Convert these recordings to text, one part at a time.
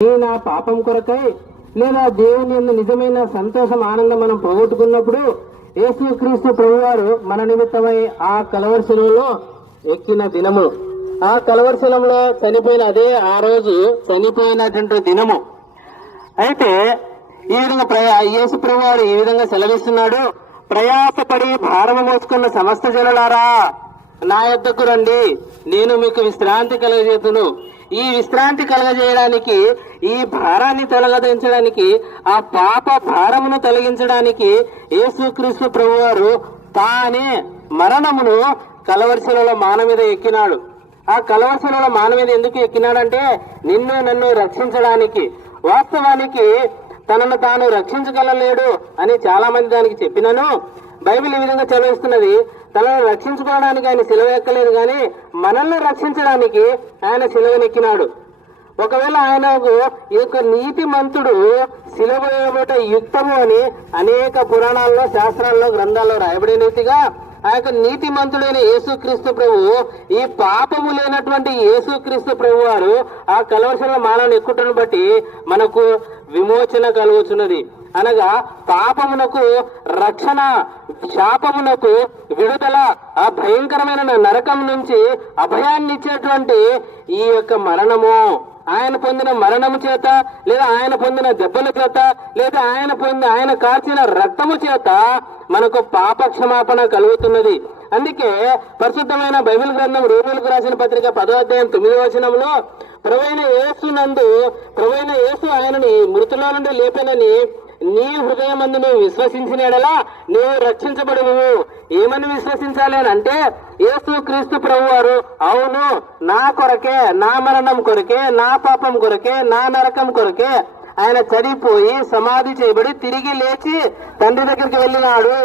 నా పాపం కొరకై లేదా దేవుని యందు నిజమైన సంతోషం ఆనందం మనం పోగొట్టుకున్నప్పుడు యేసుక్రీస్తు ప్రభువారు మన నిమిత్తమై ఆ కలవరి శిలువలో ఎక్కిన దినము, ఆ కలవరి శిలువలో చనిపోయిన అదే ఆ రోజు చనిపోయినటువంటి దినము. అయితే ఈ విధంగా యేసు ప్రభువారు ఈ విధంగా సెలవిస్తున్నాడు, ప్రయాసపడి భారము మోసుకున్న సమస్త జనులారా నా యొద్దకు రండి, నేను మీకు విశ్రాంతి కలుగజేతును. ఈ విశ్రాంతి కలగజేయడానికి, ఈ భారాన్ని తొలగించడానికి, ఆ పాప భారమును తొలగించడానికి యేసుక్రీస్తు ప్రభువారు తానే మరణమును కలవరి శిలువలో మాన మీద ఎక్కినాడు. ఆ కలవరి శిలువలో మాన మీద ఎందుకు ఎక్కినాడంటే నిన్ను నన్ను రక్షించడానికి. వాస్తవానికి తనను తాను రక్షించగలలేడు అని చాలా మంది దానికి చెప్పినను బైబిల్ ఈ విధంగా చదివిస్తున్నది, తనను రక్షించుకోవడానికి ఆయన సిలువ ఎక్కలేదు, కానీ మనల్ని రక్షించడానికి ఆయన సిలువనెక్కినాడు. ఒకవేళ ఆయనకు ఈ యొక్క నీతి మంతుడు సిలువ వేయబట యుక్తము అని అనేక పురాణాల్లో, శాస్త్రాల్లో, గ్రంథాల్లో రాయబడిన రీతిగా ఆ యొక్క నీతి మంతుడైన యేసుక్రీస్తు ప్రభు, ఈ పాపము లేనటువంటి యేసుక్రీస్తు ప్రభు వారు ఆ కలవరిశిల మానవుని ఎక్కుటను బట్టి మనకు విమోచన కలుగుతున్నది. అనగా పాపమునకు రక్షణ, శాపమునకు విడుదల, ఆ భయంకరమైన నరకం నుంచి అభయాన్ని ఇచ్చేటువంటి ఈ యొక్క మరణము, ఆయన పొందిన మరణము చేత, లేదా ఆయన పొందిన దెబ్బల చేత, లేదా ఆయన కార్చిన రక్తము చేత మనకు పాప క్షమాపణ కలుగుతున్నది. అందుకే పరిశుద్ధమైన బైబిల్ గ్రంథం రోమీయులకు రాసిన పత్రిక 10వ అధ్యాయం 9వ వచనంలో ప్రభువైన యేసు ఆయనని మృతుల నుండి లేపెనని నీ హృదయమందు నువ్వు విశ్వసించిన ఎడలా నువ్వు రక్షించబడును. ఏమని విశ్వసించాలి అని అంటే, యేసుక్రీస్తు ప్రభువారు అవును నా కొరకే, నా మరణం కొరకే, నా పాపం కొరకే, నా నరకం కొరకే ఆయన చనిపోయి సమాధి చేయబడి తిరిగి లేచి తండ్రి దగ్గరికి వెళ్ళినాడు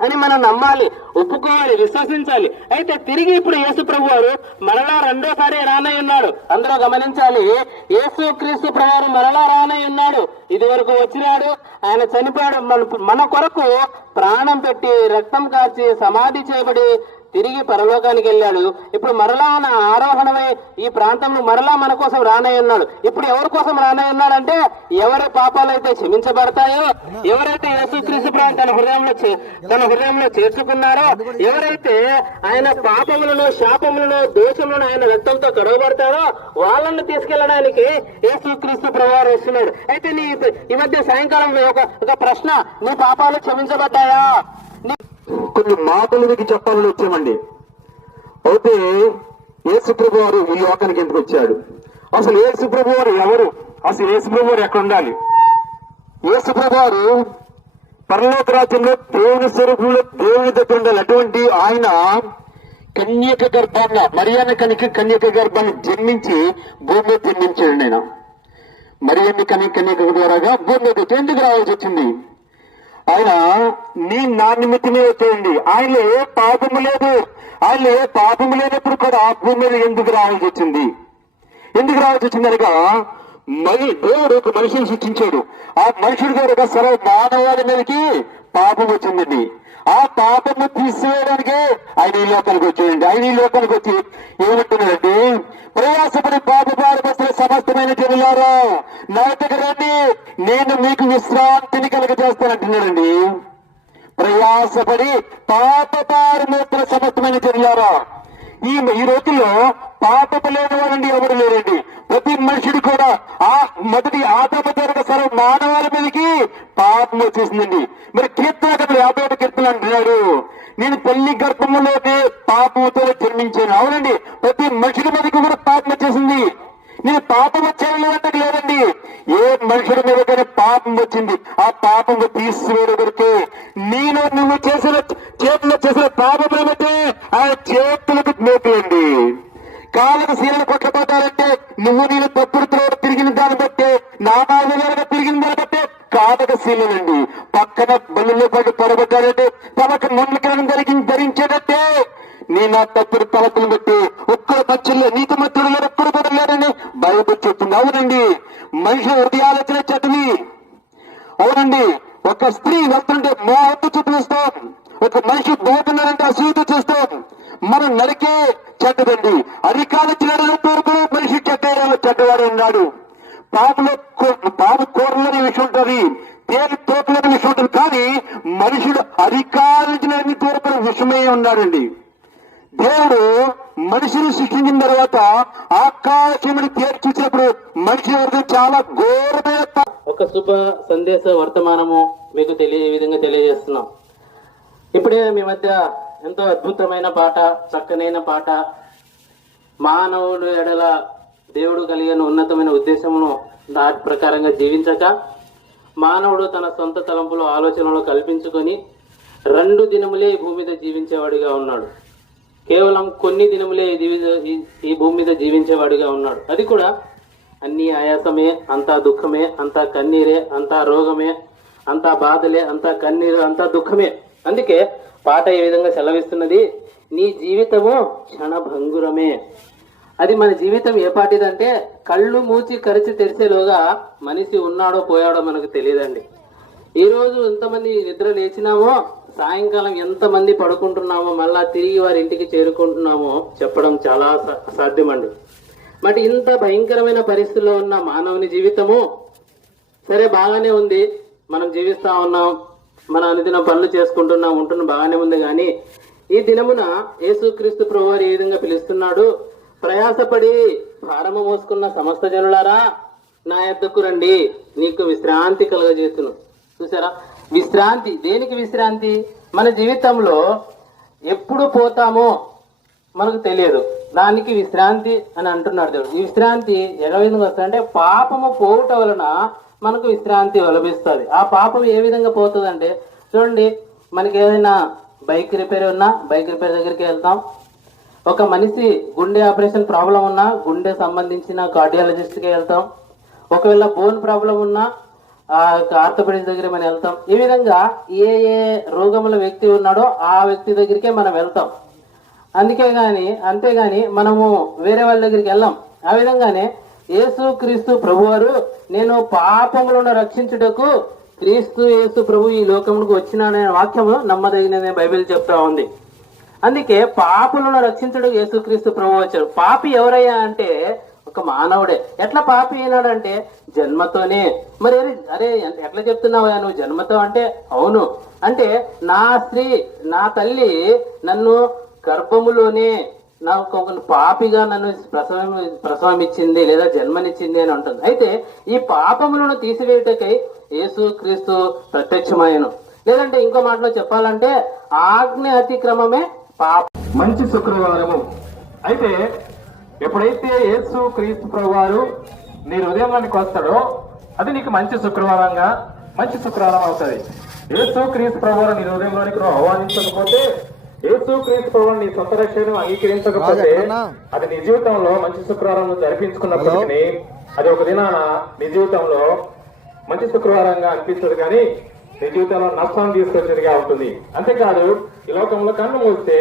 అని మనం నమ్మాలి, ఒప్పుకోవాలి, విశ్వసించాలి. అయితే తిరిగి ఇప్పుడు యేసు ప్రభు వారు మరలా రెండోసారి రానై ఉన్నాడు. అందరూ గమనించాలి, యేసుక్రీస్తు ప్రభువారు మరలా రానై ఉన్నాడు. ఇది వరకు వచ్చినాడు, ఆయన చనిపోయాడు, మన కొరకు ప్రాణం పెట్టి రక్తం కార్చి సమాధి చేయబడి తిరిగి పరలోకానికి వెళ్ళాడు. ఇప్పుడు మరలా ఆరోహణమై ఈ ప్రాంతంలో మరలా మన కోసం రానై ఉన్నాడు. ఇప్పుడు ఎవరి కోసం రానై ఉన్నాడంటే, ఎవరి పాపాలు అయితే క్షమించబడతాయో, ఎవరైతే యేసుక్రీస్తు ప్రభువు తన హృదయంలో చేర్చుకున్నారో, ఎవరైతే ఆయన పాపములను, శాపములను, దోషములను ఆయన రక్తంతో కడగబడతారో వాళ్ళను తీసుకెళ్లడానికి యేసుక్రీస్తు ప్రభువు వస్తున్నాడు. అయితే ఈ మధ్య సాయంకాలంలో ఒక ప్రశ్న, నీ పాపాలు క్షమించబడ్డాయా? కొన్ని మాటలు మీకు చెప్పాలని వచ్చామండి. అయితే యేసు ప్రభు వారు ఈ లోకానికి ఎందుకు వచ్చాడు? అసలు యేసు ప్రభు వారు ఎవరు? అసలు యేసు ప్రభు వారు ఎక్కడ ఉండాలి? యేసు ప్రభు వారు పరలోక రాజ్యంలో దేవుని స్వరూపంలో దేవుని దగ్గర ఉండాలి. అటువంటి ఆయన కన్యక గర్భాన్ని, మరియాని కన్యక గర్భాన్ని జన్మించి భూమిలో జన్మించాడు. ఆయన మరియాని కన్యక ద్వారాగా భూమిలోకి ఎందుకు రావాల్సి వచ్చింది? ఆయన నా నిమిత్తమే వచ్చేయండి. ఆయనలో ఏ పాపము లేదు. ఆయనలో ఏ పాపము లేనప్పుడు కూడా ఆ భూమి మీద ఎందుకు రావాల్సి వచ్చింది? ఎందుకు రావాల్సి వచ్చింది అనగా, దేవుడు ఒక మనిషిని సృష్టించాడు. ఆ మనుషుడి ద్వారా సర్వ మానవాళి మీదకి పాపం వచ్చిందండి. ఆ పాపము తీసివేయడానికే ఆయన ఈ లోకానికి వచ్చేయండి. ఆయన ఈ లోకానికి వచ్చి ఏమంటున్నాడంటే, ప్రయాసపడి పాప భారమస్తున్న సమస్తమైన జనులారా నా దగ్గర రండి, నేను మీకు విశ్రాంతిని కలుగజేస్తానంటున్నాడండి. ప్రయాసపడి పాప భారమస్తున్న సమస్తమైన జనులారా. ఈ రోజుల్లో పాపము లేని వారండి ఎవరు లేరండి. ప్రతి మనుషుడు కూడా ఆ మొదటి ఆదాము ద్వారా సర్వ మానవాళి మీదకి పాపం వచ్చేసిందండి. మరి కీర్తనలు 51 కీర్తనలు అంటున్నాడు, నేను తల్లి గర్భములోనే పాపముతో జన్మించాను. అవునండి, ప్రతి మనుషుడి మీదకి కూడా పాపం వచ్చేసింది. నేను పాపం వచ్చేయలేదంటే లేదండి, ఏ మనుషుడి మీద కానీ పాపం వచ్చింది. ఆ పాపం తీసివేయగలిగితే నువ్వు చేతిలో చేసిన పాపం ఏమంటే ఆ చేతులకు మేకులండి. కాళ్ళకు సీలను కొట్టబడ్డారంటే నేను తప్పుడు త్రోడు తిరిగిన దాన్ని బట్టే, నానాలుగా తిరిగిన దాన్ని బట్టే కాళ్ళకు సీలనండి. పక్కన బల్లులో పడి పొరబడ్డారంటే తమకు ముందుకలను ధరించేటట్టే నేను ఆ తప్పుడు తలకులు బట్టి ఒక్కరు మధ్యలో నీతి మధ్యలో ఒక్కరు కూడా లేరని బైబిల్ చెప్తుంది. అవునండి, మనిషి హృదయాలోచన చెట్టువి. అవునండి, ఒక స్త్రీ వెళ్తుంటే మోహత్తు చూపిస్తాం, ఒక మనిషి పోతున్నారంటే అసూయతో చూస్తాం. మనం నరికే చెడ్డదండి. అధికార చిన్న వరకు మనిషి చెడ్డవాడు ఉన్నాడు. పాము కూరలోని విషయం ఉంటుంది, తేలి తోటలోని విషయం ఉంటుంది. కానీ మనుషుడు అధికారించిన తోటలో విషమే ఉన్నాడండి. దేవుడు మనిషిని సృష్టించిన తర్వాత ఆకాశముని పేరు చూసినప్పుడు మనిషి వర్గం చాలా ఘోరమైన ఒక శుభ సందేశ వర్తమానము మీకు ఈ విధంగా తెలియజేస్తున్నాం. ఇప్పుడే మీ మధ్య ఎంతో అద్భుతమైన పాట, చక్కనైన పాట, మానవుడు ఎడల దేవుడు కలిగిన ఉన్నతమైన ఉద్దేశమును దాని ప్రకారంగా జీవించక మానవుడు తన సొంత తలంపులు ఆలోచనలు కల్పించుకొని 2 దినములే ఈ భూమి మీద జీవించేవాడిగా ఉన్నాడు. కేవలం కొన్ని దినములే ఈ భూమి మీద జీవించేవాడిగా ఉన్నాడు. అది కూడా అన్ని ఆయాసమే, అంతా దుఃఖమే, అంతా కన్నీరే, అంతా రోగమే, అంతా బాధలే, అంతా కన్నీరు, అంతా దుఃఖమే. అందుకే పాట ఈ విధంగా సెలవిస్తున్నది, నీ జీవితము క్షణభంగురమే. అది మన జీవితం ఏ పాటిదంటే కళ్ళు మూచి కరిచి తెరిచేలోగా మనిషి ఉన్నాడో పోయాడో మనకు తెలియదండి. ఈ రోజు ఎంతమంది నిద్ర లేచినామో, సాయంకాలం ఎంతమంది పడుకుంటున్నామో, మళ్ళా తిరిగి వారి ఇంటికి చేరుకుంటున్నామో చెప్పడం చాలా అసాధ్యమండి. మరి ఇంత భయంకరమైన పరిస్థితుల్లో ఉన్న మానవుని జీవితము సరే బాగానే ఉంది, మనం జీవిస్తా ఉన్నాం, మన అనుదిన పనులు చేసుకుంటున్నాం, ఉంటున్నాం, బాగానే ఉంది. కానీ ఈ దినమున యేసుక్రీస్తు ప్రభువారు ఏ విధంగా పిలుస్తున్నాడు, ప్రయాసపడి భారము మోసుకున్న సమస్త జనులారా నా యొద్దకు రండి, నీకు విశ్రాంతి కలుగజేస్తును. చూసారా, విశ్రాంతి. దేనికి విశ్రాంతి? మన జీవితంలో ఎప్పుడు పోతామో మనకు తెలియదు, దానికి విశ్రాంతి అని అంటున్నాడు దేవుడు. ఈ విశ్రాంతి ఎలా విధంగా వస్తుంది అంటే పాపము పోవుట వలన మనకు విశ్రాంతి లభిస్తుంది. ఆ పాపం ఏ విధంగా పోతుంది అంటే, చూడండి, మనకి ఏదైనా బైక్ రిపేర్ ఉన్నా బైక్ రిపేర్ దగ్గరికి వెళ్తాం. ఒక మనిషి గుండె ఆపరేషన్ ప్రాబ్లం ఉన్నా గుండె సంబంధించిన కార్డియాలజిస్ట్కి వెళ్తాం. ఒకవేళ బోన్ ప్రాబ్లం ఉన్నా ఆర్థోపెడిక్స్ దగ్గర మనం వెళ్తాం. ఈ విధంగా ఏ రోగముల వ్యక్తి ఉన్నాడో ఆ వ్యక్తి దగ్గరికే మనం వెళ్తాం. అంతేగాని మనము వేరే వాళ్ళ దగ్గరికి వెళ్ళాం. ఆ విధంగానే యేసుక్రీస్తు ప్రభువారు నేను పాపములను రక్షించుటకు యేసు ప్రభు ఈ లోకములకు వచ్చినాడనే వాక్యము నమ్మదగినదే బైబిల్ చెప్తా ఉంది. అందుకే పాపులను రక్షించడం యేసుక్రీస్తు ప్రభు వచ్చాడు. పాపి ఎవరయ్యా అంటే ఒక మానవుడే. ఎట్లా పాపి అయినాడంటే జన్మతోనే. మరి అరే ఎట్లా చెప్తున్నావా నువ్వు జన్మతో అంటే? అవును, అంటే నా తల్లి నన్ను గర్భములోనే నాకు ఒక పాపిగా నన్ను ప్రసవం ఇచ్చింది లేదా జన్మనిచ్చింది అని అంటుంది. అయితే ఈ పాపములను తీసివేయటకై యేసుక్రీస్తు ప్రత్యక్షమాయను. లేదంటే ఇంకో మాటలో చెప్పాలంటే ఆజ్ఞ అతిక్రమమే పాప. మంచి శుక్రవారము. అయితే ఎప్పుడైతే యేసు క్రీస్తు ప్రభువారు నీ హృదయంలోనికి వస్తాడో అది నీకు మంచి శుక్రవారం అవుతుంది. యేసు క్రీస్తు ప్రభువారు నీ హృదయంలోనికి ఆహ్వానించకపోతే, యేసు క్రీస్తు ప్రభువారు నీ సొంత రక్షణను అంగీకరించకపోతే అది నీ జీవితంలో మంచి శుక్రవారం జరిపించుకున్నప్పటికీ అది ఒక దినాన నీ జీవితంలో మంచి శుక్రవారంగా అనిపిస్తుంది, కానీ నీ జీవితంలో నష్టాన్ని తీసుకొచ్చేదిగా ఉంటుంది. అంతేకాదు, ఈ లోకంలో కన్ను మూస్తే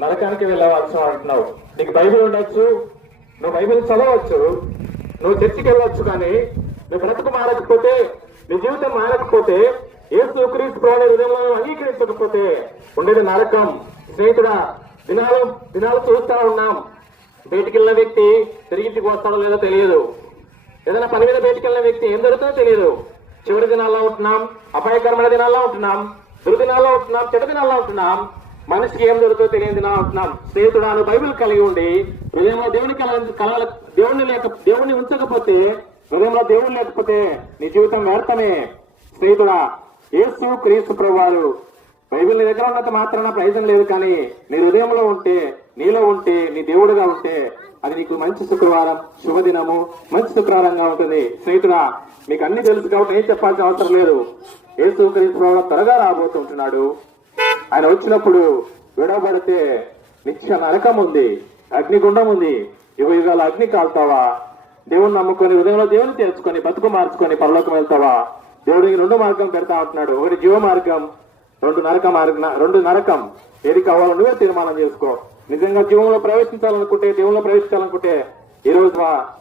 నరకానికి వెళ్ళవలసిన అంటున్నావు. నీకు బైబిల్ ఉండొచ్చు, నువ్వు బైబిల్ చదవచ్చు, నువ్వు చర్చికి వెళ్ళవచ్చు, కానీ నువ్వు బ్రతుకు మారకపోతే, నీ జీవితం మారకపోతే, యేసుక్రీస్తు ప్రభువుని హృదయంలో అంగీకరించకపోతే ఉండేది నరకం. స్నేహితుడా, దినాలు చూస్తా ఉన్నాం. బయటికి వెళ్ళిన వ్యక్తి తిరిగి ఇంటికి వస్తాడో లేదో తెలియదు. ఏదైనా పని మీద బయటికి వెళ్ళిన వ్యక్తి ఏం జరుగుతుందో తెలియదు. చివరి దినాల్లో ఉంటున్నాం, అపాయకరమైన దినాల్లో ఉంటున్నాం, దుర్దినాల్లో ఉంటున్నాం, చెడు దినాల్లో ఉంటున్నాం. మనిషికి ఏం జరుగుతుందో తెలియని దినాలు ఉంటున్నాం. స్నేహితుడా, నువ్వు బైబిల్ కలిగి ఉండి హృదయంలో దేవుణ్ణి ఉంచకపోతే, హృదయంలో దేవుడు లేకపోతే నీ జీవితం వ్యర్థమే. స్నేహితుడా, యేసు క్రీస్తు ప్రభువారు బైబిల్ నీ దగ్గర ఉన్నంత మాత్రాన ప్రయోజనం లేదు, కానీ నీ హృదయంలో ఉంటే, నీలో ఉంటే, నీ దేవుడుగా ఉంటే అది నీకు మంచి శుక్రవారం, శుభదినము, మంచి శుక్రవారంగా ఉంటుంది. స్నేహితుడా, మీకు అన్ని తెలుసు కాబట్టి ఏం చెప్పాల్సిన అవసరం లేదు. యేసు క్రీస్తు ప్రభువారు త్వరగా రాబోతుంటున్నాడు. ఆయన వచ్చినప్పుడు విడవబడితే నిత్య నరకం ఉంది, అగ్నిగుండం ఉంది. యుగాల అగ్ని కాల్తావా? దేవుణ్ణి నమ్ముకొని హృదయంలో దేవుని తెచ్చుకొని బతుకు మార్చుకొని పరలోకం వెళ్తావా? దేవుడికి 2 మార్గం పెడతా ఉంటున్నాడు. ఒకటి జీవ మార్గం, 2 నరకం. ఏది కావాలో నువ్వే తీర్మానం చేసుకో. నిజంగా జీవంలో ప్రవేశించాలనుకుంటే, దేవుళ్ళు ప్రవేశించాలనుకుంటే, ఈ రోజు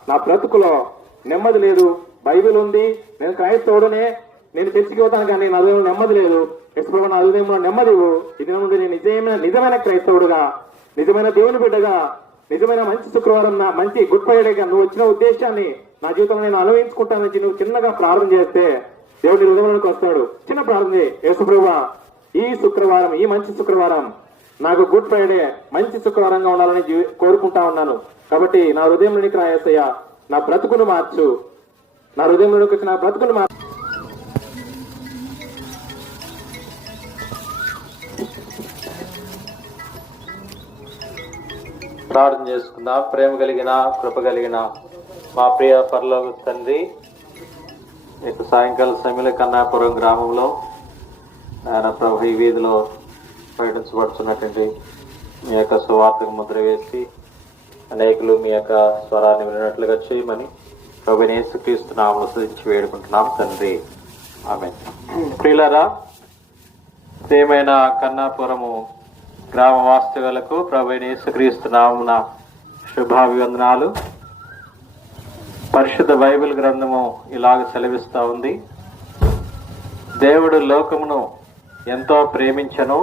నా బ్రతుకులో నెమ్మది లేదు, బైబిల్ ఉంది, నేను క్రైస్తవుడునే, నేను చర్చికి పోతాను, కానీ నా హృదయంలో నెమ్మది లేదు. యెహోవా నా హృదయంలో నెమ్మది ఇవ్వు. ఇది నుండి నేను నిజమైన క్రైస్తవుడుగా, నిజమైన దేవుని బిడ్డగా నిజమైన మంచి శుక్రవారం, నా మంచి గుడ్ ఫ్రైడేగా నువ్వు వచ్చిన ఉద్దేశాన్ని నా జీవితంలో నేను అనుభవించుకుంటానని నువ్వు చిన్నగా ప్రార్థన చేస్తే దేవుడి హృదయంలోకి వస్తాడు. చిన్న ప్రార్థన చేయి. యేసుప్రభువా, ఈ శుక్రవారం, ఈ మంచి శుక్రవారం నాకు గుడ్ ఫ్రైడే మంచి శుక్రవారంగా ఉండాలని కోరుకుంటా ఉన్నాను. కాబట్టి నా హృదయంలోనికి రా యేసయ్యా, నా బ్రతుకును మార్చు, నా హృదయంలోనికి వచ్చి నా బ్రతుకును మార్చు. ప్రార్థన చేసుకుందాం. ప్రేమ కలిగిన కృప కలిగిన మా ప్రియ పరలోక తండ్రి, ఇక సాయంకాల సమయంలో కన్నాపురం గ్రామంలో ఆయన ప్రభు ఈ వీధిలో పర్యటించబడుతున్నటువంటి మీ యొక్క సువార్తకు ముద్ర వేసి అనేకులు మీ యొక్క స్వరాన్ని వినట్లుగా చేయమని ప్రభుని యేసుక్రీస్తు నామములో స్తుతించి వేడుకుంటున్నాం తండ్రి, ఆమేన్. ప్రియులారా, ప్రియమైన కన్నాపురము గ్రామ వాస్తవ్యులకు ప్రభుని యేసుక్రీస్తు నామమున శుభాభివందనాలు. పరిశుద్ధ బైబిల్ గ్రంథము ఇలాగ సెలవిస్తా ఉంది. దేవుడు లోకమును ఎంతో ప్రేమించెను,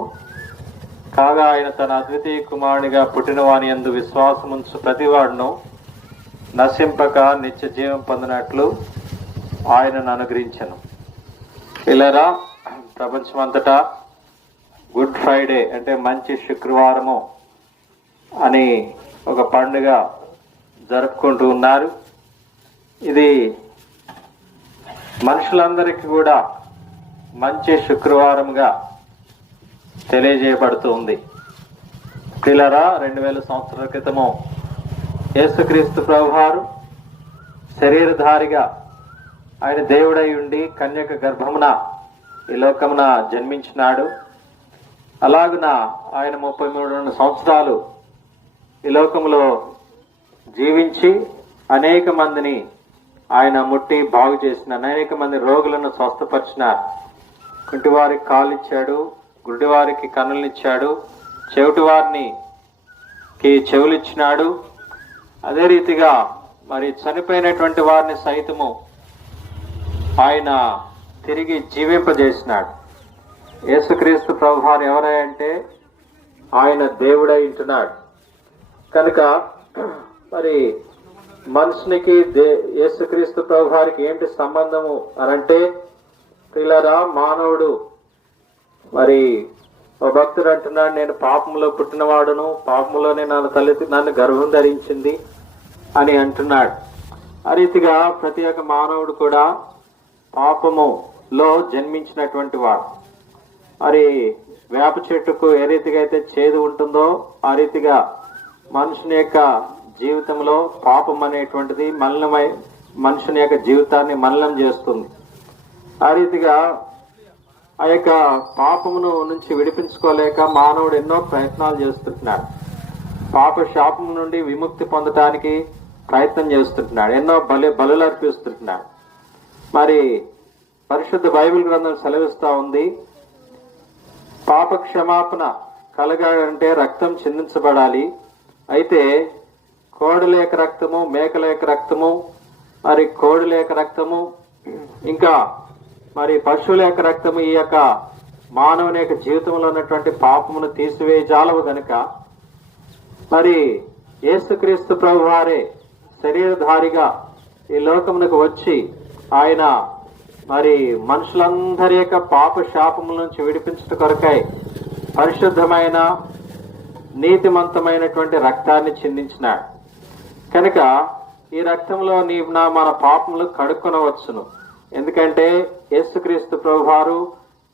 కాగా ఆయన తన అద్వితీయ కుమారునిగా పుట్టిన వాని యందు విశ్వాసముంచు ప్రతివాడును నశింపక నిత్య జీవం పొందినట్లు ఆయనను అనుగ్రహించెను. పిల్లరా, ప్రపంచమంతటా గుడ్ ఫ్రైడే అంటే మంచి శుక్రవారము అని ఒక పండుగ జరుపుకుంటూ ఉన్నారు. ఇది మనుషులందరికీ కూడా మంచి శుక్రవారంగా తెలియజేయబడుతూ ఉంది. పిల్లరా, 2000 సంవత్సరాల క్రితము యేసుక్రీస్తు ప్రభువారు శరీరధారిగా ఆయన దేవుడై ఉండి కన్యక గర్భమున ఈ లోకమున జన్మించినాడు. అలాగున ఆయన 33 సంవత్సరాలు ఈ లోకంలో జీవించి అనేక మందిని ఆయన ముట్టి బాగు చేసిన, అనేక మంది రోగులను స్వస్థపరిచిన, కుంటివారికి కాళ్ళు ఇచ్చాడు, గుడ్డివారికి కన్నులనిచ్చాడు, చెవిటి వారికి చెవులు ఇచ్చినాడు. అదే రీతిగా మరి చనిపోయినటువంటి వారిని సైతము ఆయన తిరిగి జీవింపజేసినాడు. యేసుక్రీస్తు ప్రభువారు ఎవరంటే ఆయన దేవుడై ఉంటున్నాడు. కనుక మరి మనుషునికి యేసుక్రీస్తు ప్రభువారికి ఏంటి సంబంధము అనంటే, పిల్లరా, మానవుడు మరి ఒక భక్తుడు అంటున్నాడు, నేను పాపంలో పుట్టినవాడును, పాపంలోనే నన్ను గర్భం ధరించింది అని అంటున్నాడు. ఆ రీతిగా ప్రతి ఒక్క మానవుడు కూడా పాపములో జన్మించినటువంటి వాడు. మరి వేప చెట్టుకు ఏ రీతిగా అయితే చేదు ఉంటుందో ఆ రీతిగా మనుషుని యొక్క జీవితంలో పాపం అనేటువంటిది మనుషుని యొక్క జీవితాన్ని మలినం చేస్తుంది. ఆ రీతిగా ఆ యొక్క పాపమును నుంచి విడిపించుకోలేక మానవుడు ఎన్నో ప్రయత్నాలు చేస్తుంటున్నాడు. పాప శాపం నుండి విముక్తి పొందటానికి ప్రయత్నం చేస్తుంటున్నాడు. ఎన్నో బలులు అర్పిస్తుంటున్నాడు. మరి పరిశుద్ధ బైబిల్ గ్రంథం సెలవిస్తా ఉంది, పాప క్షమాపణ కలగాలంటే రక్తం చిందించబడాలి. అయితే కోడల యొక్క రక్తము, మేకల యొక్క రక్తము, మరి కోడల యొక్క రక్తము, ఇంకా మరి పశువుల యొక్క రక్తము ఈ యొక్క మానవుని యొక్క జీవితంలో ఉన్నటువంటి పాపమును తీసివేయజాలవు గనుక మరి యేసుక్రీస్తు ప్రభువారే శరీరధారిగా ఈ లోకమునకు వచ్చి ఆయన మరి మనుషులందరి యొక్క పాప శాపముల నుంచి విడిపించట కొరకై పరిశుద్ధమైన నీతిమంతమైనటువంటి రక్తాన్ని చిందించినాడు. కనుక ఈ రక్తంలో మన పాపములు కడుక్కొనవచ్చును. ఎందుకంటే యేసుక్రీస్తు ప్రభువారు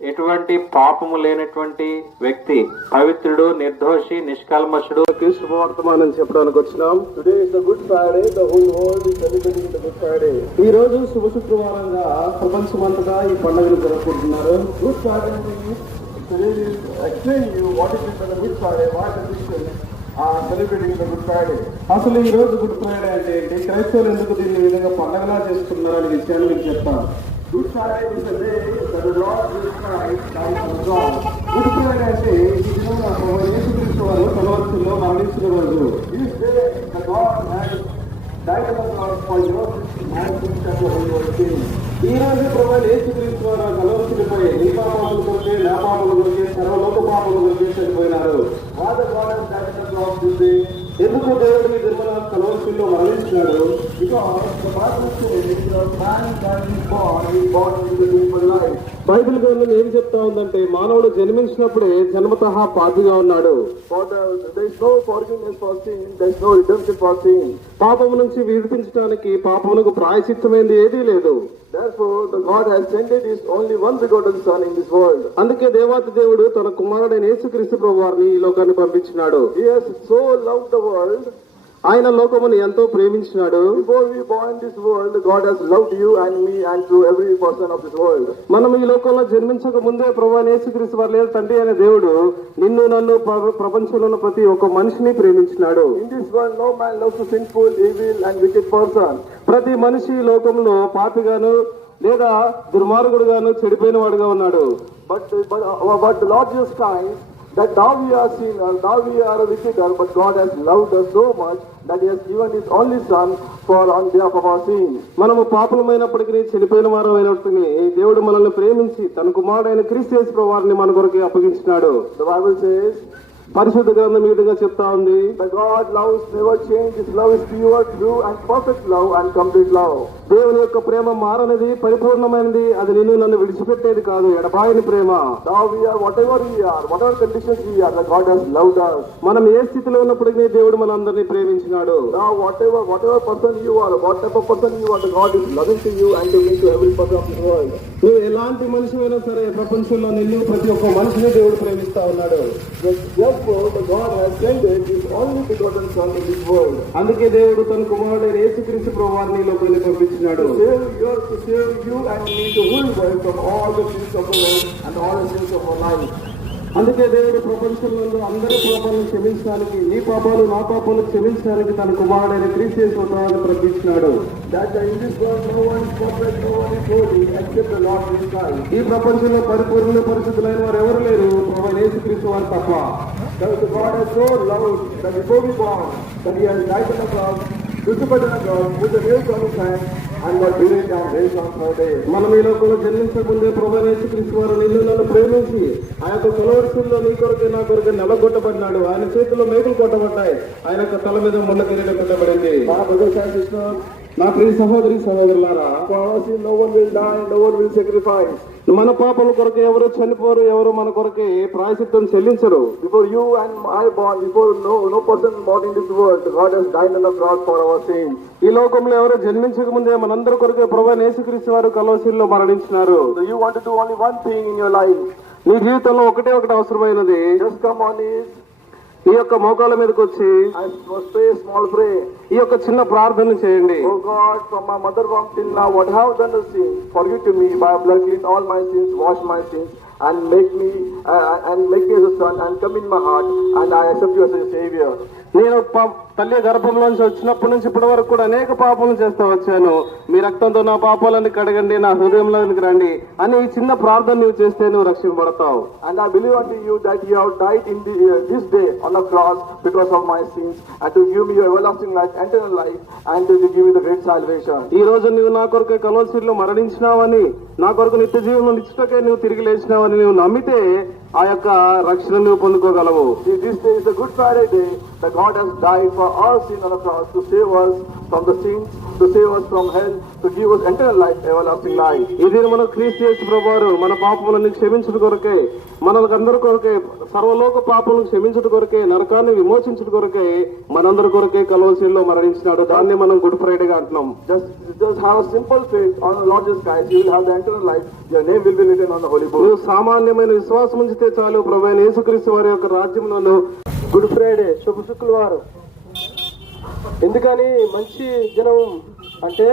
ఎటువంటి పాపము లేనటువంటి వ్యక్తి, పవిత్రుడు, నిర్దోషి, నిష్కల్మషుడు. శుభవర్తమానం చెప్పడానికి వచ్చినాం. Today is the good Friday, the whole world is celebrating the good Friday. ఈ రోజు శుభ శుక్రవారంగా ప్రపంచమంతటా ఈ పండుగను జరుపుకుంటున్నారు. Good Friday explain you what is the good Friday, what the Christians are celebrating the good Friday. అసలు ఈ రోజు గుడ్ ఫ్రైడే అంటే ఏంటి, క్రైస్తవులు ఎందుకు దీన్ని విధంగా పండుగలా చేస్తున్నారు అనే విషయాన్ని మీకు చెప్తాను. Good Friday is the day that the Lord Jesus Christ died for us all. Good Friday అంటే ఈ దినంలో యేసుక్రీస్తు వారు కలవరిలో మరణించిన రోజు. This day the God has died on the cross for your sins and sins of the whole world. ఈ రోజు ప్రభువైన యేసుక్రీస్తు వారు కలవరిపై నీ పాపాల కొరకే, నా పాపాల కొరకే, సర్వలోక పాపాల కొరకే చనిపోయినారు. Father God has died on the cross this day ఎందుకు దేవుడు ఈ దినమున కలవరిలో మరణించినాడు? బైబిల్ గ్రంథం ఏం చెప్తా ఉందంటే మానవుడు జన్మించినప్పుడే జన్మతః పాపిగా ఉన్నాడు. పాపము నుంచి విడిపించడానికి పాపమునకు ప్రాయశ్చిత్తమైంది ఏదీ లేదు. Therefore, the God has sent His only one begotten Son in this world. అందుకే దేవాతి దేవుడు తన కుమారుడైన యేసుక్రీస్తు ప్రభువారిని ఈ లోకాన్ని పంపించినాడు. He has so loved the world. ఆయన లోకమును ఎంతో ప్రేమించినాడు. Before we born this world, God has loved you and me and to every person of this world. మనం ఈ లోకంలో జన్మించక ముందే ప్రభువైన యేసుక్రీస్తు వారి లేదా తండ్రి అయిన దేవుడు నిన్ను నన్ను ప్రపంచంలో ఉన్న ప్రతి ఒక్క మనిషిని ప్రేమించినాడు. In this world, no man loves a sinful, evil and wicked person. ప్రతి మనిషి ఈ లోకంలో పాపిగాను లేదా దుర్మార్గుడుగాను చెడిపోయిన వాడుగా ఉన్నాడు. But the Lord Jesus Christ, that now we are sinners, now we are wicked, but God has loved us so much that He has given His only Son for on behalf of our sins. మనము పాపులమైనప్పటికీ చనిపోయిన వారు అయినప్పటికీ దేవుడు మనల్ని ప్రేమించి తన కుమారుడైన క్రీస్తు యేసు ప్రభువారిని మన కొరకు అప్పగించినాడు. The Bible says, పరిశుద్ధ గ్రంథం ఈ విధంగా చెప్తా ఉంది. the God loves never change. His love is pure, true and perfect love and complete love. దేవుని యొక్క ప్రేమ మారనిది, పరిపూర్ణమైనది. అది నిన్ను నన్ను విడిచిపెట్టేది కాదు, ఎడబాయని ప్రేమ. Now we are whatever we are, whatever conditions we are, that God has loved us. మనం ఏ స్థితిలో ఉన్నప్పటికీ దేవుడు మనందరినీ ప్రేమించినాడు. Now whatever person you are, what type of person you are, the God is loving to you and to me, to every person of this world. నువ్వు ఎలాంటి మనిషి అయినా సరే ప్రపంచంలో నిన్ను ప్రతి ఒక్క మనిషిని దేవుడు ప్రేమిస్తా ఉన్నాడు. Therefore, the God has sent His only begotten Son in this world. అందుకే దేవుడు తన కుమారుడైన యేసుక్రీస్తు ప్రభువారిని ఈ లోకానికి పంపించినాడు. To save you and me, the whole world, from all the sins of the world and all the sins of our life. అందుకే దేవుడు ప్రపంచంలో అందరి పాపాలను క్షమించడానికి, నీ పాపాలు నా పాపాలు క్షమించడానికి తన కుమారుడైన క్రీస్తు యేసు ప్రభువారిని పంపించినాడు. That in this world no one is perfect, no one is holy except the Lord Jesus Christ. ఈ ప్రపంచంలో పరిపూర్ణ పరిశుద్ధులైన వారు ఎవరు లేరు, ప్రభువైన యేసుక్రీస్తు వారు తప్ప. Because the God has so loved that before we born, that He has died on the cross, crucified on the cross, put the nails on His hands, and was buried and raised on third day. మనం ఈ లోకంలో జన్మించకముందే ప్రభువైన యేసుక్రీస్తు వారు నిన్ను నన్ను ప్రేమించి ఆ యొక్క కలవరిశిలో నీ కొరకే నా కొరకే నలగొట్టబడినాడు. ఆయన చేతిలో మేకులు కొట్టబడ్డాయి, ఆయన యొక్క తల మీద ముళ్ళ కిరీటం పెట్టబడింది. My brothers and sisters, నా ప్రియ సహోదరి సహోదరులారా, for our sin no one will die, no one will sacrifice. మన పాపల కొరకు ఎవరు చనిపోరు, ఎవరు మన కొరకే ప్రాయశ్చిత్తం చెల్లించరు. Before you and I born, before no person born in this world, God has died on the cross for our sins. ఈ లోకంలో ఎవరు జన్మించక ముందే మనందరి కొరకే ప్రభువైన యేసుక్రీస్తు వారు కలవరిశిలో మరణించినారు. So you want to do only one thing in your life. నీ జీవితంలో ఒకటే ఒకటి అవసరమైనది. Just come on it ఈ యొక్క మోకాళ్ళ మీదకి వచ్చి and pray a small prayer. ఈ యొక్క చిన్న ప్రార్థన చేయండి. Oh God, from my mother womb till now, what I have done the sin, forgive to me by blood, clean all my sins, wash my sins, and make me as a son, and come in my heart, and I accept you as a Savior. నేను తల్లి గర్భంలోంచి వచ్చినప్పటి నుంచి ఇప్పటి వరకు కూడా అనేక పాపాలను చేస్తూ వచ్చాను. మీ రక్తంతో నా పాపాలను కడగండి, నా హృదయంలోనికి రండి అని ఈ చిన్న ప్రార్థన నువ్వు చేస్తే నువ్వు రక్షింపబడతావు. And I believe unto you that you have died in this day on the cross because of my sins, and to give me your everlasting life, eternal life, and to give me the great salvation. ఈ రోజు నువ్వు నా కొరకే కలవరిశిలో మరణించినావని, నా కొరకు నిత్య జీవనం ఇచ్చుటకే నువ్వు తిరిగి లేచినావని నువ్వు నమ్మితే ఆ యొక్క రక్షణ నువ్వు పొందుకోగలవు. This day is a Good Friday day, that God has died for our sin on the cross to save us from the sins, to save us from hell, to give us eternal life, everlasting life. ఇది మన క్రీస్తు యేసు ప్రభువారు మన పాపములను క్షమించుట కొరకే, మనకందరి కొరకే, సర్వలోక పాపములను క్షమించుట కొరకే, నరకాన్ని విమోచించుట కొరకే, మనందరి కొరకే కలవరిశిలో మరణించినాడు. దాన్ని మనం గుడ్ ఫ్రైడేగా అంటున్నాం. Just have a simple faith on the Lord Jesus Christ. You will have the eternal life. Your name will be written on the holy book. నువ్వు సామాన్యమైన విశ్వాసం ఉంచితే చాలు, ప్రభువైన యేసుక్రీస్తు వారి యొక్క రాజ్యంలో. గుడ్ ఫ్రైడే, శుభ శుక్రవారం. ఎందుకని మంచి దినం అంటే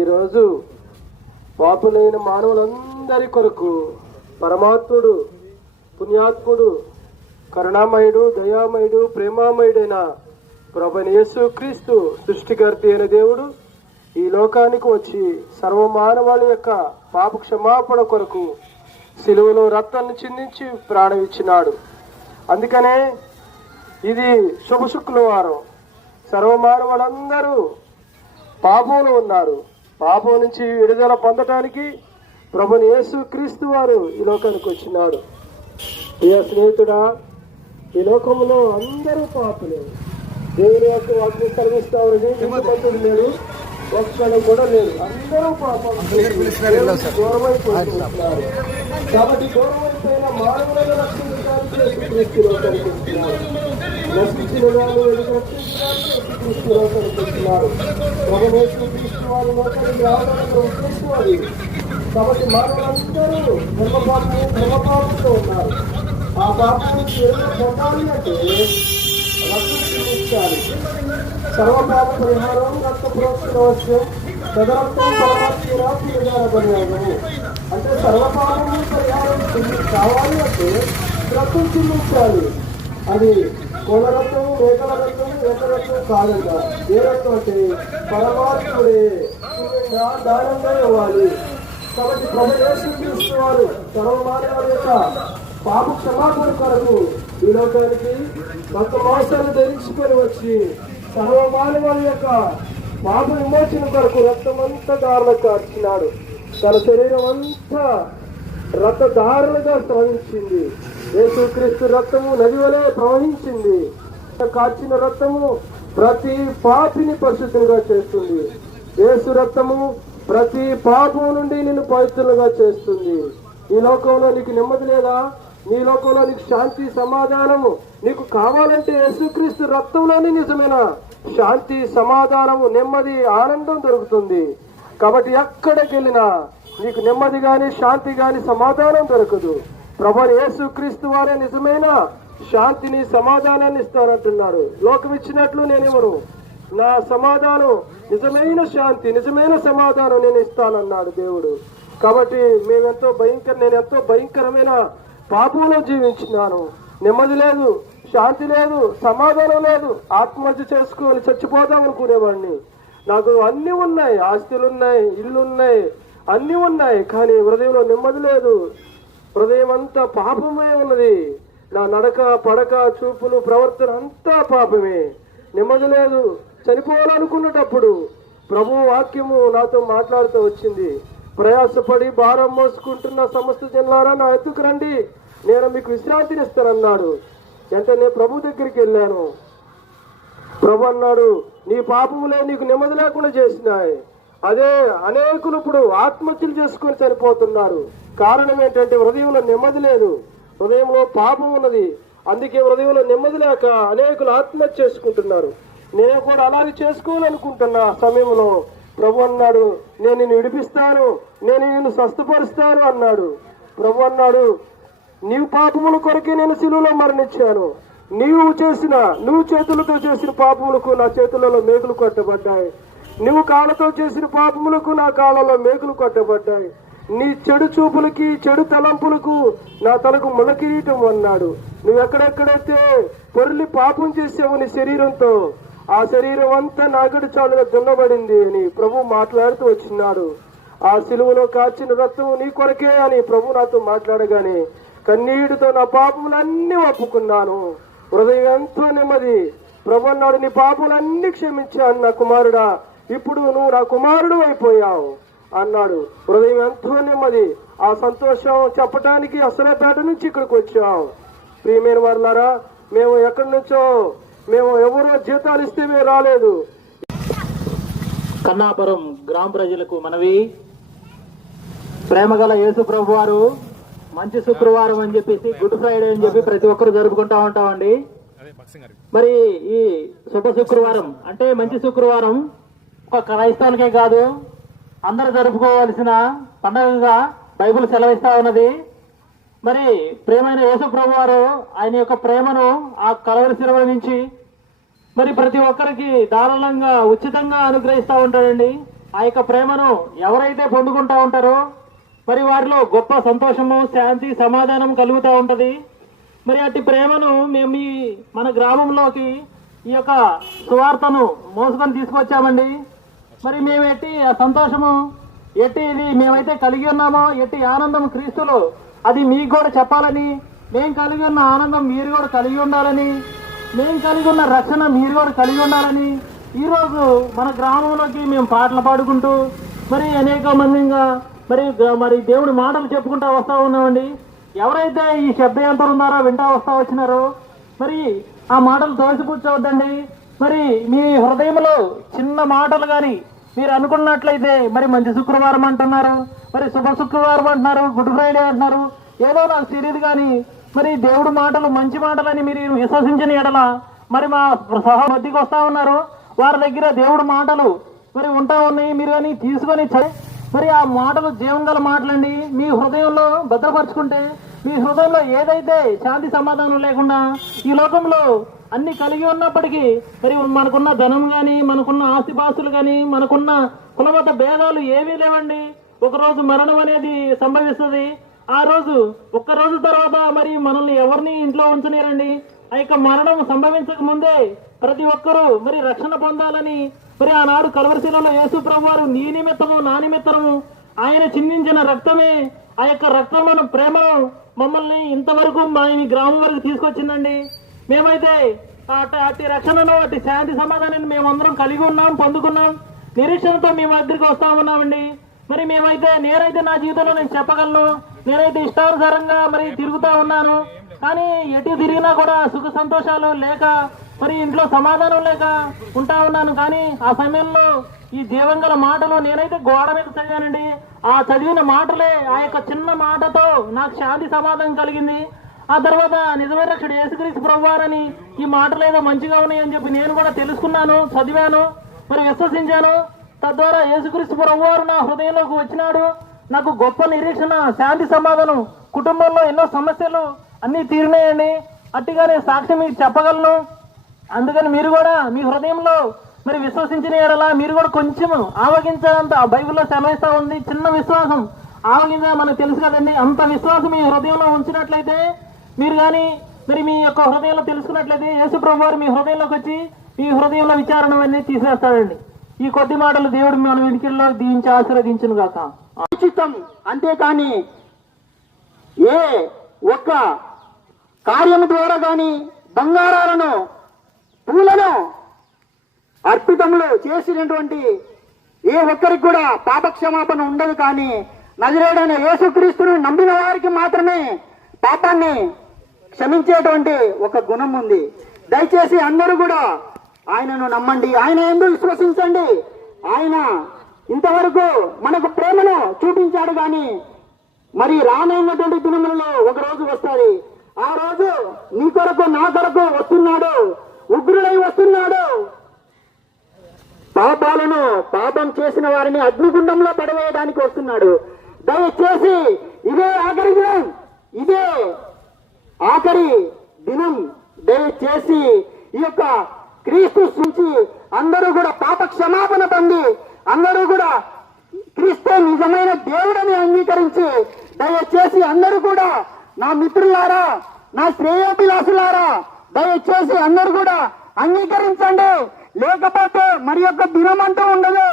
ఈరోజు పాపులైన మానవులందరి కొరకు పరమాత్ముడు, పుణ్యాత్ముడు, కరుణామయుడు, దయామయుడు, ప్రేమామయుడైన ప్రభువైన యేసుక్రీస్తు సృష్టికర్త అయిన దేవుడు ఈ లోకానికి వచ్చి సర్వమానవాళి యొక్క పాప క్షమాపణ కొరకు సిలువలో రక్తాన్ని చిందించి ప్రాణం ఇచ్చినాడు. అందుకనే ఇది శుభ శుక్రవారం. సర్వమానవులందరూ పాపంలో ఉన్నారు. పాపం నుంచి విడుదల పొందటానికి ప్రభువైన యేసుక్రీస్తు వారు ఈ లోకానికి వచ్చినాడు. ప్రియ స్నేహితుడా, ఈ లోకంలో అందరూ పాపులే. దేవుని యొక్క వాక్యం కలిగిస్తామని నీతిమంతుడు లేడు, ఒక్కడు కూడా లేదు. అందరూ పాపం దూరమైపోతున్నారు. కాబట్టి దూరమైపోయిన మానవులను రక్షించడానికి యేసుక్రీస్తులో కనిపిస్తున్నారు. నశించిన వాళ్ళు రక్షించడానికి యేసుక్రీస్తులో కనిపిస్తున్నారు. ప్రభు యేసుక్రీస్తు వారి లోకానికి రావడానికి ఉద్దేశం అది. కాబట్టి మానవులందరూ బ్రహ్మపాపంతో ఉన్నారు. ఆ పాపాన్ని పొందాలి అంటే రక్షించాలి. సర్వపాప పరిహారం రక్త ప్రోక్షణ అవశ్యం తదర్థం పరమాత్మను. అంటే సర్వపాపము పరిహారం కావాలి అంటే రక్తం చెల్లించాలి. అది కోళ్ళ రక్తం, మేకల రక్తం, ఎట్ల రక్తం కాదంట. ఏ రక్తం అంటే పరమాత్ముడే దానంగా ఇవ్వాలి. కాబట్టి ప్రభు యేసుక్రీస్తు వారు సర్వమానవుల యొక్క పాప క్షమాపణ కొరకు ఈ లోకానికి రక్త మాంసాలు ధరించుకొని వచ్చి సర్వమానవుల యొక్క పాప విమోచన కొరకు రక్తమంతా దారులు కార్చినాడు. తన శరీరం అంతా రక్తధారులుగా ప్రవహించింది. యేసుక్రీస్తు రక్తము నది వలె ప్రవహించింది. కార్చిన రక్తము ప్రతి పాపిని పరిశుద్ధులుగా చేస్తుంది. యేసు రక్తము ప్రతి పాపం నుండి నిన్ను పవిత్రులుగా చేస్తుంది. ఈ లోకంలో నీకు నెమ్మది లేదా? నీ లోకంలో నీకు శాంతి సమాధానము నీకు కావాలంటే యేసుక్రీస్తు రక్తంలోనే నిజమైన శాంతి సమాధానము నెమ్మది ఆనందం దొరుకుతుంది. కాబట్టి ఎక్కడికి వెళ్ళినా నీకు నెమ్మది గాని శాంతి గాని సమాధానం దొరకదు. ప్రభువు యేసుక్రీస్తు వారే నిజమైన శాంతిని సమాధానాన్ని ఇస్తానంటున్నారు. లోకం ఇచ్చినట్లు నేనేమను, నా సమాధానం నిజమైన శాంతి నిజమైన సమాధానం నేను ఇస్తానన్నాడు దేవుడు. కాబట్టి నేను ఎంతో భయంకరమైన పాపంలో జీవించినాను. నెమ్మది లేదు, శాంతి లేదు, సమాధానం లేదు. ఆత్మహత్య చేసుకొని చచ్చిపోదాం అనుకునేవాడిని. నాకు అన్ని ఉన్నాయి, ఆస్తులున్నాయి, ఇల్లున్నాయి, అన్ని ఉన్నాయి. కానీ హృదయంలో నెమ్మది లేదు. హృదయం అంతా పాపమే ఉన్నది. నా నడక పడక చూపులు ప్రవర్తన అంతా పాపమే. నెమ్మది లేదు. చనిపోవాలనుకున్నటప్పుడు ప్రభు వాక్యము నాతో మాట్లాడుతూ వచ్చింది. ప్రయాసపడి భారం మోసుకుంటున్న సమస్త జనులారా నా ఎద్దుకు రండి, నేను మీకు విశ్రాంతినిస్తానన్నాడు. వెంటనే ప్రభు దగ్గరికి వెళ్ళాను. ప్రభు అన్నాడు, నీ పాపములే నీకు నెమ్మది లేకుండా చేసినాయి. అదే అనేకులు ఇప్పుడు ఆత్మహత్యలు చేసుకొని చనిపోతున్నారు. కారణం ఏంటంటే హృదయంలో నెమ్మది లేదు, హృదయంలో పాపం ఉన్నది. అందుకే హృదయంలో నెమ్మది లేక అనేకులు ఆత్మహత్య చేసుకుంటున్నారు. నేను కూడా అలాగే చేసుకోవాలనుకుంటున్నా సమయంలో ప్రభు అన్నాడు, నేను నిన్ను విడిపిస్తాను, నేను నిన్ను స్వస్థపరుస్తాను అన్నాడు. ప్రభు అన్నాడు, నీవు పాపముల కొరకే నేను శిలువలో మరణించాను. నువ్వు చేతులతో చేసిన పాపములకు నా చేతులలో మేకులు కొట్టబడ్డాయి. నువ్వు కాళ్ళతో చేసిన పాపములకు నా కాళ్ళలో మేకులు కొట్టబడ్డాయి. నీ చెడు చూపులకి చెడు తలంపులకు నా తలకు ముళ్ళ కిరీటం అన్నాడు. నువ్వు ఎక్కడెక్కడైతే పొర్లి పాపం చేసావు నీ శరీరంతో, ఆ శరీరం అంతా నాగడి చాలుగా దున్నబడింది అని ప్రభు మాట్లాడుతూ వచ్చినాడు. ఆ సిలువలో కాచిన రక్తం నీ కొరకే అని ప్రభు నాతో మాట్లాడగానే కన్నీటితో నా పాపములన్నీ ఒప్పుకున్నాను. హృదయం ఎంతో నెమ్మది. ప్రభు అన్నాడు, నీ పాపములన్నీ క్షమించాను నా కుమారుడా, ఇప్పుడు నువ్వు నా కుమారుడు అయిపోయావు అన్నాడు. హృదయం ఎంతో నెమ్మది. ఆ సంతోషం చెప్పటానికి అసలపేట నుంచి ఇక్కడికి వచ్చాం. ప్రియమైన వారులారా, మేము ఎక్కడి నుంచో మేము ఎవరో జీతాలు ఇస్తే మేము రాలేదు. కన్నాపురం గ్రామ ప్రజలకు మనవి, ప్రేమగల యేసు ప్రభు వారు మంచి శుక్రవారం అని చెప్పేసి గుడ్ ఫ్రైడే అని చెప్పి ప్రతి ఒక్కరు జరుపుకుంటా ఉంటామండి. మరి ఈ శుభ శుక్రవారం అంటే మంచి శుక్రవారం ఒక క్రైస్తవులకే కాదు, అందరూ జరుపుకోవాల్సిన పండుగగా బైబిల్ సెలవిస్తా ఉన్నది. మరి ప్రేమైన యేసు ప్రభు వారు ఆయన యొక్క ప్రేమను ఆ కలవరి శిలువ నుంచి మరి ప్రతి ఒక్కరికి ధారాళంగా ఉచితంగా అనుగ్రహిస్తూ ఉంటాడండి. ఆ యొక్క ప్రేమను ఎవరైతే పొందుకుంటా ఉంటారో మరి వారిలో గొప్ప సంతోషము, శాంతి, సమాధానం కలుగుతూ ఉంటది. మరి అట్టి ప్రేమను మేము మన గ్రామంలోకి ఈ యొక్క సువార్తను మోసుకొని తీసుకొచ్చామండి. మరి మేము ఎట్టి ఆ సంతోషము ఎట్టి ఇది మేమైతే కలిగి ఉన్నామో, ఎట్టి ఆనందం క్రీస్తులో అది మీకు కూడా చెప్పాలని, మేము కలిగి ఉన్న ఆనందం మీరు కూడా కలిగి ఉండాలని, మేము కలిగి ఉన్న రక్షణ మీరు కూడా కలిగి ఉండాలని ఈరోజు మన గ్రామంలోకి మేము పాటలు పాడుకుంటూ మరి అనేక మందిగా మరి దేవుడి మాటలు చెప్పుకుంటూ వస్తూ ఉన్నామండి. ఎవరైతే ఈ శబ్దయంత్రం ఉన్నారో వింటా వస్తా వచ్చినారో మరి ఆ మాటలు తోసిపుచ్చవద్దండి. మరి మీ హృదయంలో చిన్న మాటలు కానీ మీరు అనుకున్నట్లయితే మరి మంచి శుక్రవారం అంటున్నారు, మరి శుభ శుక్రవారం అంటున్నారు, గుడ్ ఫ్రైడే అంటున్నారు, ఏదో నాకు తెలియదు కానీ మరి దేవుడు మాటలు మంచి మాటలని మీరు విశ్వసించిన ఎడల మరి మా సహ మధ్యకి వస్తా ఉన్నారు, వారి దగ్గర దేవుడు మాటలు మరి ఉంటా ఉన్నాయి. మీరు కానీ తీసుకొని మరి ఆ మాటలు జీవం గల మాటలండి మీ హృదయంలో భద్రపరుచుకుంటే మీ హృదయంలో ఏదైతే శాంతి సమాధానం లేకుండా ఈ లోకంలో అన్ని కలిగి ఉన్నప్పటికీ మరి మనకున్న ధనం కానీ మనకున్న ఆస్తిపాస్తులు కానీ మనకున్న కులమత భేదాలు ఏమీ లేవండి. ఒకరోజు మరణం అనేది సంభవిస్తుంది. ఆ రోజు ఒక్కరోజు తర్వాత మరి మనల్ని ఎవరిని ఇంట్లో ఉంచలేరండి. ఆ యొక్క మరణం సంభవించక ముందే ప్రతి ఒక్కరూ మరి రక్షణ పొందాలని మరి ఆనాడు కల్వరిశిలలో యేసు ప్రభువారు నీ నిమిత్తము నా నిమిత్తము ఆయన చిందించిన రక్తమే, ఆ యొక్క రక్తమును ప్రేమను మమ్మల్ని ఇంతవరకు మా ఈ గ్రామం వరకు తీసుకొచ్చిందండి. మేమైతే అట్టి రక్షణను అట్టి శాంతి సమాధానాన్ని మేమందరం కలిగి ఉన్నాం, పొందుకున్నాం. నిరీక్షణతో మేము దగ్గరికి వస్తా ఉన్నామండి. మరి నేనైతే నా జీవితంలో నేను చెప్పగలను, నేనైతే ఇష్టానుసారంగా మరి తిరుగుతా ఉన్నాను. కానీ ఎటు తిరిగినా కూడా సుఖ సంతోషాలు లేక మరి ఇంట్లో సమాధానం లేక ఉంటా ఉన్నాను. కానీ ఆ సమయంలో ఈ జీవంగల మాటలు నేనైతే గోడ మీద చదివానండి. ఆ చదివిన మాటలే ఆ యొక్క చిన్న మాటతో నాకు శాంతి సమాధానం కలిగింది. ఆ తర్వాత నిజమైన రక్షకుడు యేసుక్రీస్తు ప్రభువారని ఈ మాటలు ఏదో మంచిగా ఉన్నాయని చెప్పి నేను కూడా తెలుసుకున్నాను, చదివాను, మరి విశ్వసించాను. తద్వారా యేసుక్రీస్తు ప్రభువారు నా హృదయంలోకి వచ్చినాడు. నాకు గొప్ప నిరీక్షణ, శాంతి సమాధానం, కుటుంబంలో ఎన్నో సమస్యలు అన్నీ తీరినాయండి. అట్టిగానే సాక్ష్యం మీకు చెప్పగలను. అందుకని మీరు కూడా మీ హృదయంలో మరి విశ్వసించిన ఎడలా మీరు కూడా కొంచెం ఆవగించాలంత బైబిల్లో సెలవిస్తా ఉంది. చిన్న విశ్వాసం ఆవగించ మనకు తెలుసు కదండి. అంత విశ్వాసం మీ హృదయంలో ఉంచినట్లయితే మీరు కానీ మరి మీ యొక్క హృదయంలో తెలుసుకున్నట్లయితే యేసు ప్రభు వారు మీ హృదయంలోకి వచ్చి మీ హృదయంలో విచారణ అనేది తీసేస్తాడండి. ఈ కొద్ది మాటలు దేవుడు మన వెనుకల్లో దీవించి ఆశీర్వదించును గాక. ఉచితం. అంతేకాని ఏ ఒక్క కార్యము ద్వారా గాని బంగారాలను పూలను అర్పితములు చేసినటువంటి ఏ ఒక్కరికి కూడా పాపక్షమాపణ ఉండదు. కానీ నజరేయుడైన యేసుక్రీస్తును నమ్మిన వారికి మాత్రమే పాపాన్ని క్షమించేటువంటి ఒక గుణం ఉంది. దయచేసి అందరూ కూడా ఆయనను నమ్మండి, ఆయన యందు విశ్వసించండి. ఆయన ఇంతవరకు మనకు ప్రేమను చూపించాడు. కానీ మరి రానైనటువంటి దినములలో ఒక రోజు వస్తుంది. ఆ రోజు నీ కొరకు నా కొరకు వస్తున్నాడు, ఉగ్రుడై వస్తున్నాడు. పాపం చేసిన వారిని అగ్నిగుండంలో పడవేయడానికి వస్తున్నాడు. దయచేసి ఇదే ఆఖరి దినం, ఇదే ఆఖరి దినం. దయచేసి ఈ యొక్క క్రీస్తు నుంచి అందరూ కూడా పాప క్షమాపణ పొంది అందరూ కూడా క్రీస్తు నిజమైన దేవుడని అంగీకరించి దయచేసి అందరూ కూడా నా మిత్రులారా, నా శ్రేయోభిలాషులారా, దయచేసి అందరూ కూడా అంగీకరించండి. లేకపోతే మరి యొక్క దినం అంటూ ఉండదు,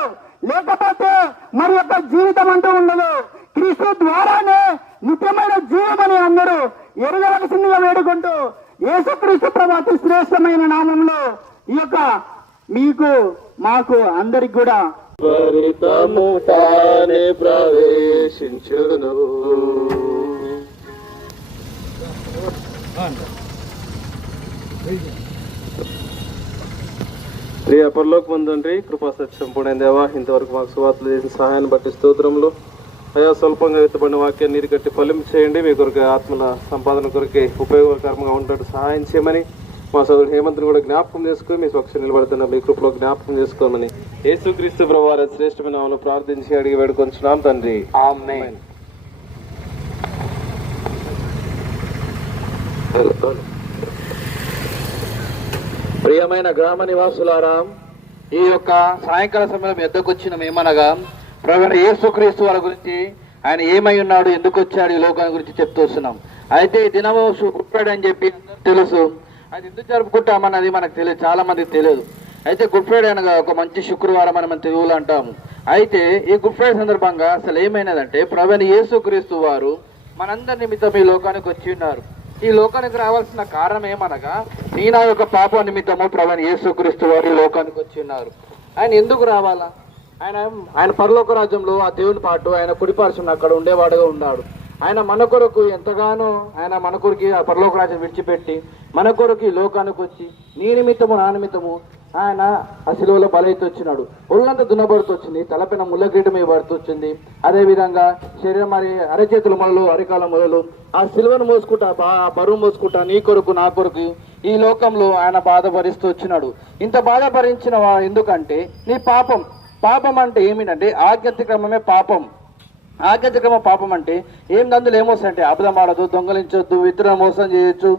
లేకపోతే మరి యొక్క జీవితం అంటూ ఉండదు. క్రీస్తు ద్వారానే నిత్యమైన జీవమని అందరూ ఎరగవలసిందిగా వేడుకుంటూ యేసుక్రీస్తు ప్రభు అతి శ్రేష్టమైన నామంలో ఈ యొక్క మీకు మాకు అందరికి కూడా పరితము తానే ప్రవేశించును. ప్రియ పరలోకమందు తండ్రి, కృపా సత్యం పొందిన దేవా, ఇంతవరకు మాకు సువార్తలు చేసిన సహాయాన్ని బట్టి స్తోత్రములు. అయా స్వల్పంగా ఎత్తబడిన వాక్యాన్ని నీరు కట్టి ఫలింపు చేయండి. మీ కొరకు ఆత్మల సంపాదన కొరకే ఉపయోగకరంగా ఉండేట్టు సహాయం చేయమని మా సోదరుడు హేమంత్ని కూడా జ్ఞాపకం చేసుకుని మీ స్వచ్ఛ నిలబడుతున్న మీ కృపలో జ్ఞాపకం చేసుకోమని యేసుక్రీస్తు ప్రభువారి శ్రేష్టమైన నామములో ప్రార్థించి అడిగి వేడుకొంచున్నాం తండ్రి, ఆమేన్. ప్రియమైన గ్రామ నివాసులారా, ఈ యొక్క సాయంకాల సమయంలో ఎద్దకు వచ్చిన మేమనగా ప్రభువైన యేసుక్రీస్తు వారి గురించి, ఆయన ఏమై ఉన్నాడు, ఎందుకు వచ్చాడు ఈ లోకాన్ని గురించి చెప్తూ వస్తున్నాం. అయితే ఈ దినము గుడ్ అని చెప్పి తెలుసు. అది ఎందుకు జరుపుకుంటామన్నది మనకు తెలియదు, చాలా మందికి తెలియదు. అయితే గుడ్ ఫ్రైడే అనగా ఒక మంచి శుక్రవారం అని మనం తెలుగులో అంటాము. అయితే ఈ గుడ్ ఫ్రైడే సందర్భంగా అసలు ఏమైనదంటే ప్రభువైన యేసుక్రీస్తు వారు మనందరి నిమిత్తం ఈ లోకానికి వచ్చి ఉన్నారు. ఈ లోకానికి రావాల్సిన కారణం ఏమనగా నీ నా యొక్క పాప నిమిత్తము ప్రభువైన యేసుక్రీస్తు వారు ఈ లోకానికి వచ్చి ఉన్నారు. ఆయన ఎందుకు రావాలా? ఆయన పరలోక రాజ్యంలో ఆ దేవుని పాటు ఆయన కుడిపార్శ్వం అక్కడ ఉండేవాడుగా ఉన్నాడు. ఆయన మన కొరకు ఎంతగానో ఆయన మన కొరకు ఆ పరలోక రాజ్యం విడిచిపెట్టి మన కొరకు ఈ లోకానికి వచ్చి నీ నిమిత్తము నా నిమిత్తము ఆయన ఆ శిలువలో బలైతే వచ్చినాడు. ఒళ్ళంతా దున్నబడుతూ వచ్చింది, తలపైన ముళ్ళ కిరీటం పడుతూ వచ్చింది. అదేవిధంగా శరీరం మరి అరచేతుల మొలలు, అరికాల మొలలు, ఆ శిలువను మోసుకుంటా, ఆ బరువు మోసుకుంటా, నీ కొరకు నా కొరకు ఈ లోకంలో ఆయన బాధ భరిస్తూ వచ్చినాడు. ఇంత బాధ భరించిన ఎందుకంటే నీ పాపం అంటే ఏమిటంటే ఆజ్ఞాతిక్రమమే పాపం. ఆజ్ఞాతిక్రమ పాపం అంటే అందులో ఏమొస్తాయంటే అబద్ధం ఆడదు, దొంగలించొద్దు, ఇతరులను మోసం చేయొద్దు.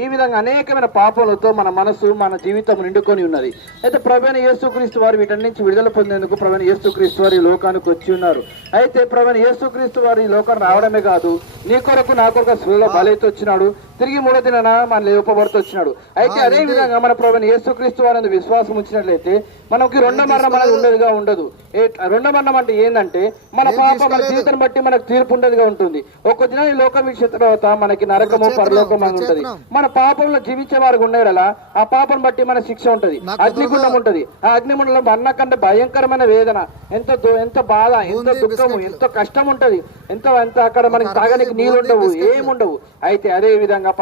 ఈ విధంగా అనేకమైన పాపములతో మన మనసు, మన జీవితం నిండుకొని ఉన్నది. అయితే ప్రభువైన యేసుక్రీస్తు వారు వీటన్ని నుంచి విడుదల పొందేందుకు ప్రభువైన యేసుక్రీస్తు వారు ఈ లోకానికి వచ్చి ఉన్నారు. అయితే ప్రభువైన యేసుక్రీస్తు వారు ఈ లోకానికి రావడమే కాదు, నీ కొరకు నా కొరకు శిలువలో బలైతే వచ్చినాడు, తిరిగి 3వ దినాన మన లేపబడుతూ వచ్చినాడు. అయితే అదే విధంగా మన ప్రభువైన యేసుక్రీస్తు వారి విశ్వాసం ఉంచినట్లయితే మనకి రెండో మరణం అనేది ఉండదుగా ఉండదు. రెండో మరణం అంటే ఏంటంటే మన మన జీవితం బట్టి మనకు తీర్పు ఉండేదిగా ఉంటుంది. ఒక దినం ఈ లోకం విషయ తర్వాత మనకి నరకము, పరలోకం అని ఉంటది. మన పాపంలో జీవించే వారికి ఉండేలా ఆ పాపం బట్టి మన శిక్ష ఉంటది, అగ్నిగుండం ఉంటది. ఆ అగ్నిగుండంలో అన్నకంటే భయంకరమైన వేదన, ఎంత బాధ, ఎంత దుఃఖము, ఎంత కష్టం ఉంటది, ఎంత అక్కడ మనకి తాగడానికి నీళ్ళు ఉండవు, ఏముండవు. అయితే అదే విధంగా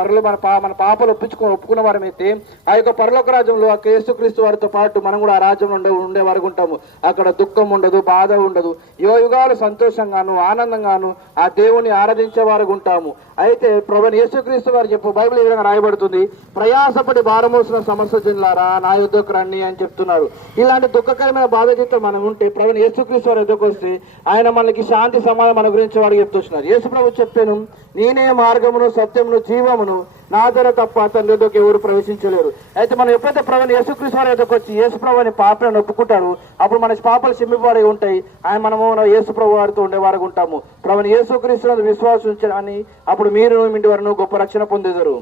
మన పాపలు ఒప్పుకున్న వారమైతే ఆ యొక్క పరలోక రాజ్యంలో ఆ యేసుక్రీస్తు వారితో పాటు మనం కూడా ఆ రాజ్యంలో ఉండే వరకు ఉంటాము. అక్కడ దుఃఖం ఉండదు, బాధ ఉండదు, యుగాలు సంతోషంగాను ఆనందంగాను ఆ దేవుని ఆరాధించే వారికి ఉంటాము. అయితే ప్రభువైన యేసుక్రీస్తు వారు చెప్పు బైబిల్ ఈ విధంగా రాయబడుతుంది, ప్రయాసపడి భారమోసిన సమస్యలారా నా యుద్ధకు రండి అని చెప్తున్నారు. ఇలాంటి దుఃఖకరమైన బాధతో మనం ఉంటే ప్రభువైన యేసుక్రీస్తు వారి యుద్ధకు వస్తే ఆయన మనకి శాంతి సమాధానం మన గురించి వారు చెప్తున్నారు. యేసు ప్రభు చెప్పాను, నేనే మార్గమును, సత్యమును, జీవమును, నా ద్వారా తప్ప తండ్రి యొద్దకు ఎవరు ప్రవేశించలేరు. అయితే మనం ఎప్పుడైతే ప్రభువైన యేసుక్రీస్తు వారి యొద్దకు వచ్చి యేసు ప్రభు అని పాపలను ఒప్పుకుంటాడు, అప్పుడు మన పాపాలు క్షమింపబడి ఉంటాయి. మనము యేసు ప్రభు వారితో ఉండేవారు ఉంటాము. ప్రభువైన యేసుక్రీస్తు విశ్వాసం ఉంచాలని అప్పుడు మీరు ఇంటి వారు గొప్ప రక్షణ పొందేదారు.